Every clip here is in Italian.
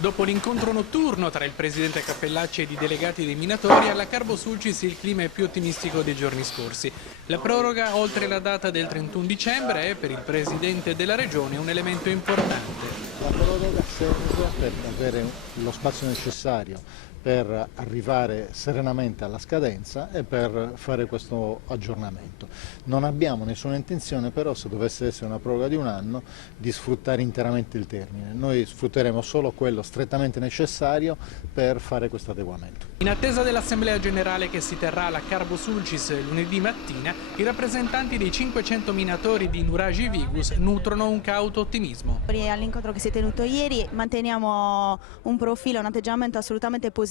Dopo l'incontro notturno tra il presidente Cappellacci ed i delegati dei minatori, alla Carbo Sulcis il clima è più ottimistico dei giorni scorsi. La proroga oltre la data del 31 dicembre è per il presidente della regione un elemento importante. La proroga serve per avere lo spazio necessario per arrivare serenamente alla scadenza e per fare questo aggiornamento. Non abbiamo nessuna intenzione però, se dovesse essere una proroga di un anno, di sfruttare interamente il termine. Noi sfrutteremo solo quello strettamente necessario per fare questo adeguamento. In attesa dell'assemblea generale che si terrà alla Carbo Sulcis lunedì mattina, i rappresentanti dei 500 minatori di Nuragi Vigus nutrono un cauto ottimismo. All'incontro che si è tenuto ieri manteniamo un profilo, un atteggiamento assolutamente positivo,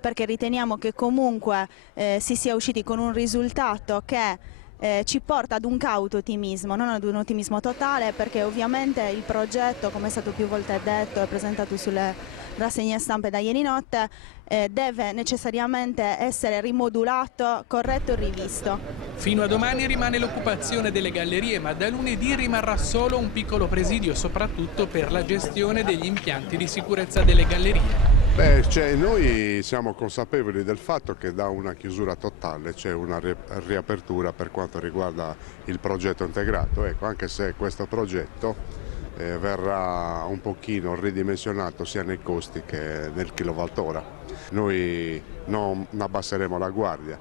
perché riteniamo che comunque si sia usciti con un risultato che ci porta ad un cauto ottimismo, non ad un ottimismo totale, perché ovviamente il progetto, come è stato più volte detto e presentato sulle rassegne stampe da ieri notte, deve necessariamente essere rimodulato, corretto e rivisto. Fino a domani rimane l'occupazione delle gallerie, ma da lunedì rimarrà solo un piccolo presidio, soprattutto per la gestione degli impianti di sicurezza delle gallerie. Noi siamo consapevoli del fatto che da una chiusura totale c'è una riapertura per quanto riguarda il progetto integrato, ecco, anche se questo progetto verrà un pochino ridimensionato sia nei costi che nel kilowattora. Noi non abbasseremo la guardia.